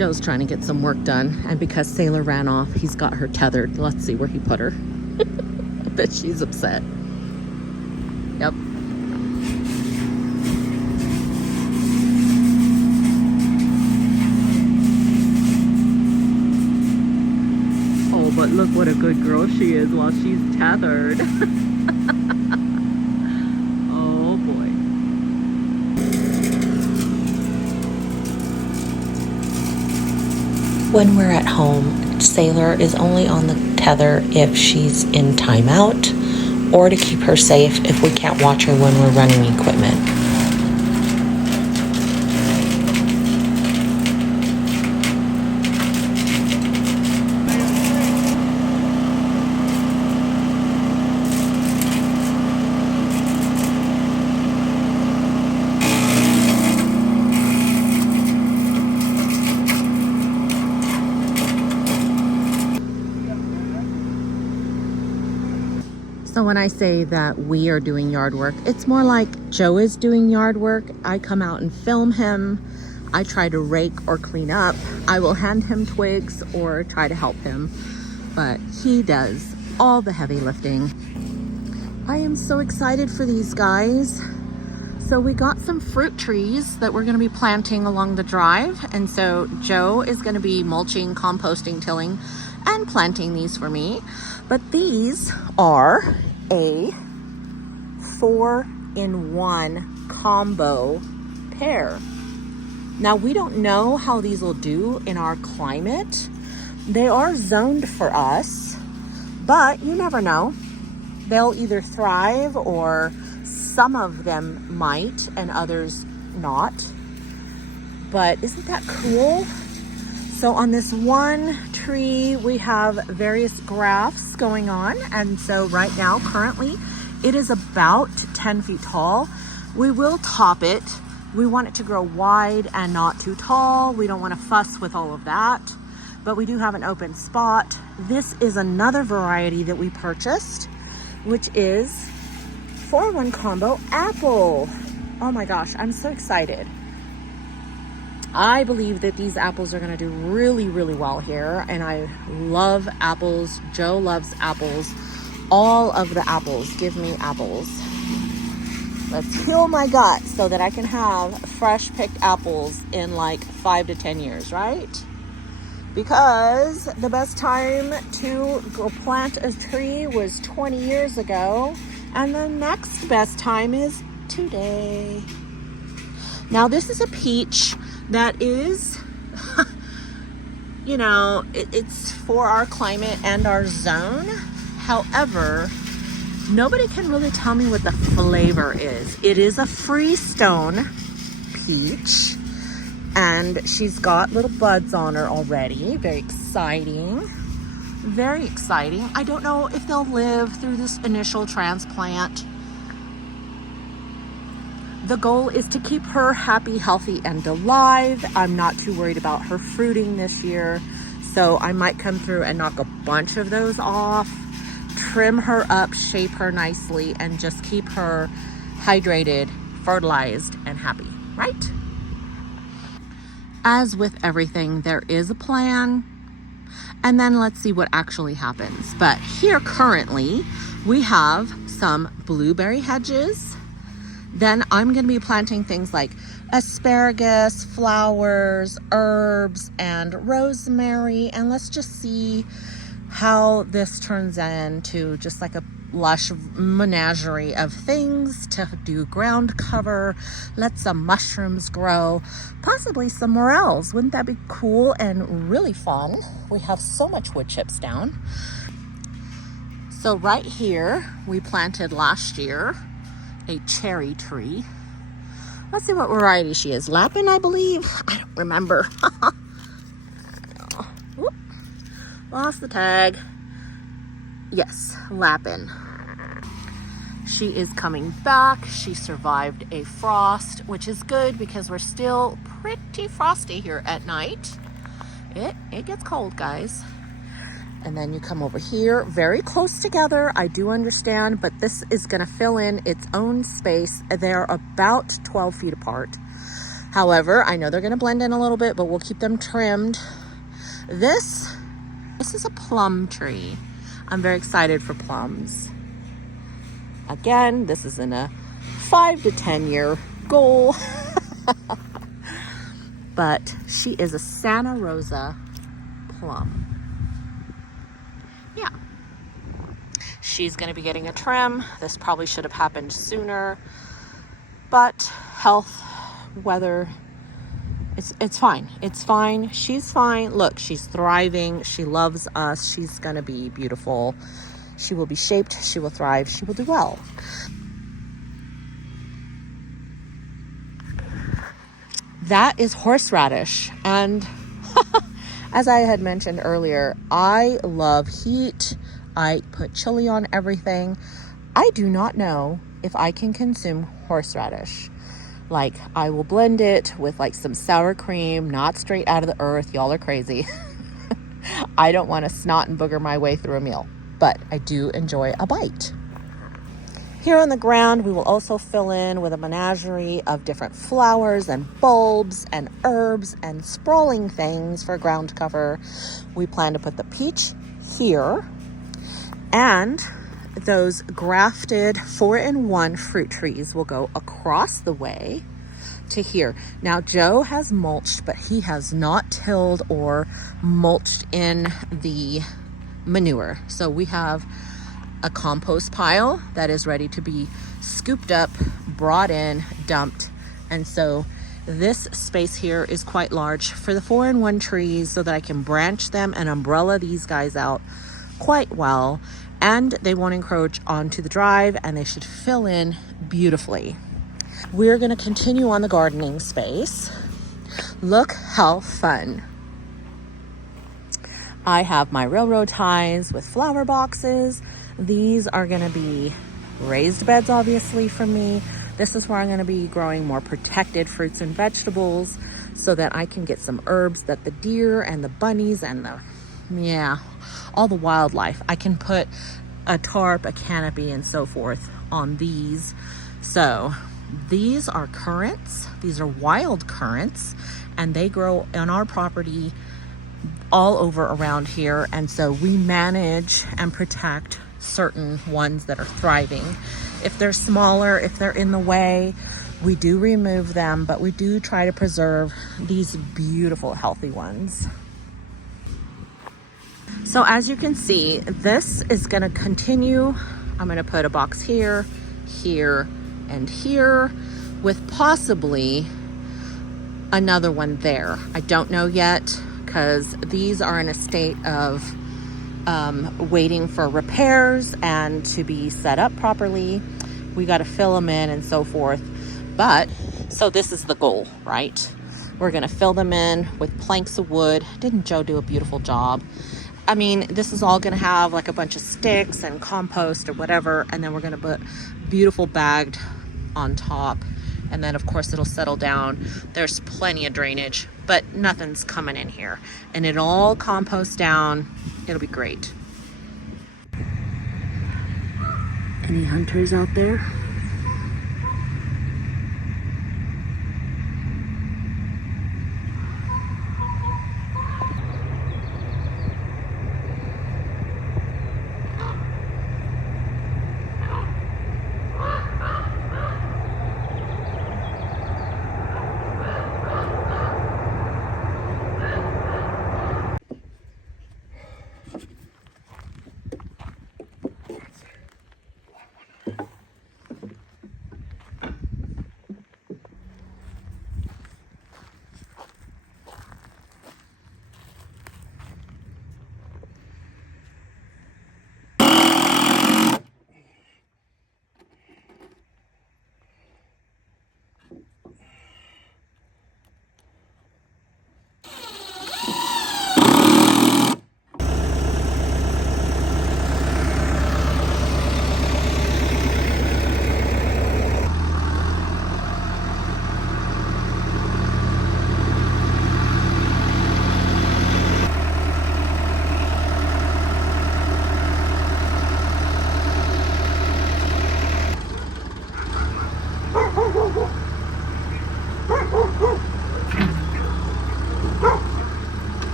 Joe's trying to get some work done, and because Sailor ran off, he's got her tethered. Let's see where he put her. I bet she's upset. Yep. Oh, but look what a good girl she is while she's tethered. Oh boy. When we're at home, Sailor is only on the tether if she's in timeout or to keep her safe if we can't watch her when we're running equipment. So when I say that we are doing yard work, it's more like Joe is doing yard work. I come out and film him. I try to rake or clean up. I will hand him twigs or try to help him, but he does all the heavy lifting. I am so excited for these guys. So we got some fruit trees that we're going to be planting along the drive. And so Joe is going to be mulching, composting, tilling, and planting these for me. But these are a 4-in-1 combo pear. Now we don't know how these will do in our climate. They are zoned for us, but you never know. They'll either thrive or some of them might and others not. But isn't that cool? So on this one tree, we have various grafts going on. And so right now, currently, it is about 10 feet tall. We will top it. We want it to grow wide and not too tall. We don't want to fuss with all of that, but we do have an open spot. This is another variety that we purchased, which is 4-in-1 combo apple. Oh my gosh, I'm so excited. I believe that these apples are going to do really, really well here. And I love apples. Joe loves apples. All of the apples. Give me apples. Let's heal my gut so that I can have fresh picked apples in like 5 to 10 years, right? Because the best time to go plant a tree was 20 years ago. And the next best time is today. Now this is a peach that is, you know, it's for our climate and our zone. However, nobody can really tell me what the flavor is. It is a Freestone peach, and she's got little buds on her already. Very exciting. Very exciting. I don't know if they'll live through this initial transplant. The goal is to keep her happy, healthy, and alive. I'm not too worried about her fruiting this year, so I might come through and knock a bunch of those off, trim her up, shape her nicely, and just keep her hydrated, fertilized, and happy, right? As with everything, there is a plan, and then let's see what actually happens. But here currently, we have some blueberry hedges. Then I'm going to be planting things like asparagus, flowers, herbs, and rosemary. And let's just see how this turns into just like a lush menagerie of things to do ground cover. Let some mushrooms grow, possibly some morels. Wouldn't that be cool and really fun? We have so much wood chips down. So right here, we planted last year a cherry tree. Let's see what variety she is. Lapin, I believe. I don't remember. Whoop. Lost the tag. Yes, Lapin. She is coming back. She survived a frost, which is good because we're still pretty frosty here at night. It gets cold, guys. And then you come over here, very close together. I do understand, but this is gonna fill in its own space. They're about 12 feet apart. However, I know they're going to blend in a little bit, but we'll keep them trimmed. This is a plum tree. I'm very excited for plums. Again, this is in a 5 to 10 year goal. But she is a Santa Rosa plum. Yeah. She's going to be getting a trim. This probably should have happened sooner. But health, weather, it's fine. It's fine. She's fine. Look, she's thriving. She loves us. She's going to be beautiful. She will be shaped. She will thrive. She will do well. That is horseradish. And as I had mentioned earlier, I love heat. I put chili on everything. I do not know if I can consume horseradish. Like, I will blend it with like some sour cream, not straight out of the earth. Y'all are crazy. I don't want to snot and booger my way through a meal, but I do enjoy a bite. Here on the ground, we will also fill in with a menagerie of different flowers and bulbs and herbs and sprawling things for ground cover. We plan to put the peach here, and those grafted 4-in-1 fruit trees will go across the way to here. Now, Joe has mulched, but he has not tilled or mulched in the manure. So we have a compost pile that is ready to be scooped up, brought in, dumped. And so this space here is quite large for the 4-in-1 trees so that I can branch them and umbrella these guys out quite well. And they won't encroach onto the drive, and they should fill in beautifully. We're going to continue on the gardening space. Look how fun. I have my railroad ties with flower boxes. These are going to be raised beds, obviously, for me. This is where I'm going to be growing more protected fruits and vegetables so that I can get some herbs that the deer and the bunnies and all the wildlife. I can put a tarp, a canopy, and so forth on these. So these are currants. These are wild currants, and they grow on our property all over around here. And so we manage and protect certain ones that are thriving. If they're smaller, if they're in the way, we do remove them, but we do try to preserve these beautiful, healthy ones. So as you can see, this is going to continue. I'm going to put a box here, here, and here, with possibly another one there. I don't know yet, because these are in a state of waiting for repairs and to be set up properly. We got to fill them in and so forth. But so this is the goal, right? We're going to fill them in with planks of wood. Didn't Joe do a beautiful job? I mean, this is all going to have like a bunch of sticks and compost or whatever, and then we're going to put beautiful bagged on top, and then of course it'll settle down. There's plenty of drainage, but nothing's coming in here, and it'll all compost down. It'll be great. Any hunters out there?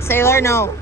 Sailor, no.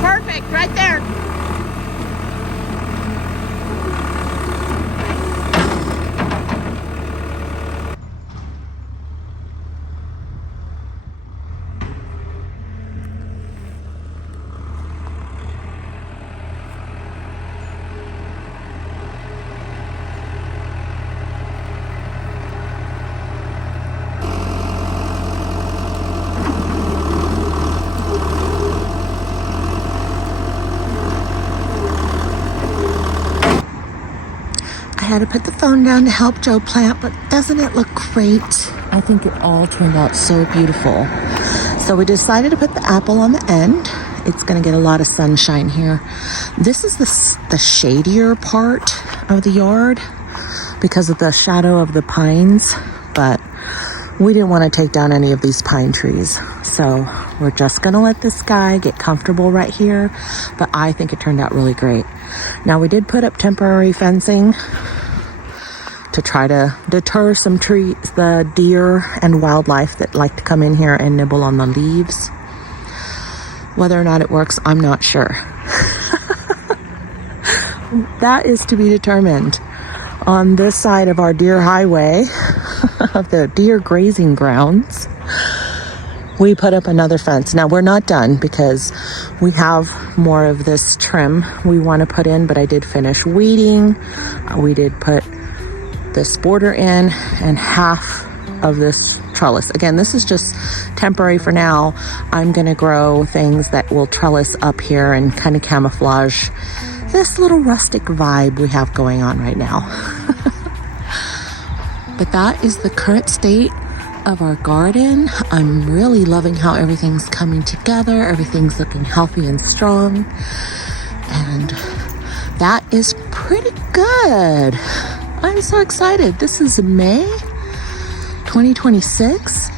Perfect, right there. I had to put the phone down to help Joe plant, but doesn't it look great? I think it all turned out so beautiful. So we decided to put the apple on the end. It's going to get a lot of sunshine here. This is the shadier part of the yard because of the shadow of the pines, but we didn't want to take down any of these pine trees. So we're just going to let this guy get comfortable right here, but I think it turned out really great. Now we did put up temporary fencing to try to deter some trees, the deer and wildlife that like to come in here and nibble on the leaves. Whether or not it works, I'm not sure. That is to be determined. On this side of our deer highway, of the deer grazing grounds, we put up another fence. Now we're not done because we have more of this trim we want to put in, but I did finish weeding. We did put this border in and half of this trellis. Again, this is just temporary for now. I'm going to grow things that will trellis up here and kind of camouflage this little rustic vibe we have going on right now. But that is the current state of our garden. I'm really loving how everything's coming together. Everything's looking healthy and strong. And that is pretty good. I'm so excited. This is May 2026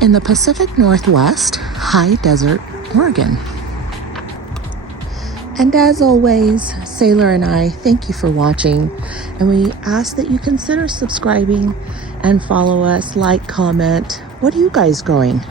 in the Pacific Northwest, High Desert, Oregon. And as always, Sailor and I thank you for watching, and we ask that you consider subscribing and follow us, like, comment. What are you guys growing?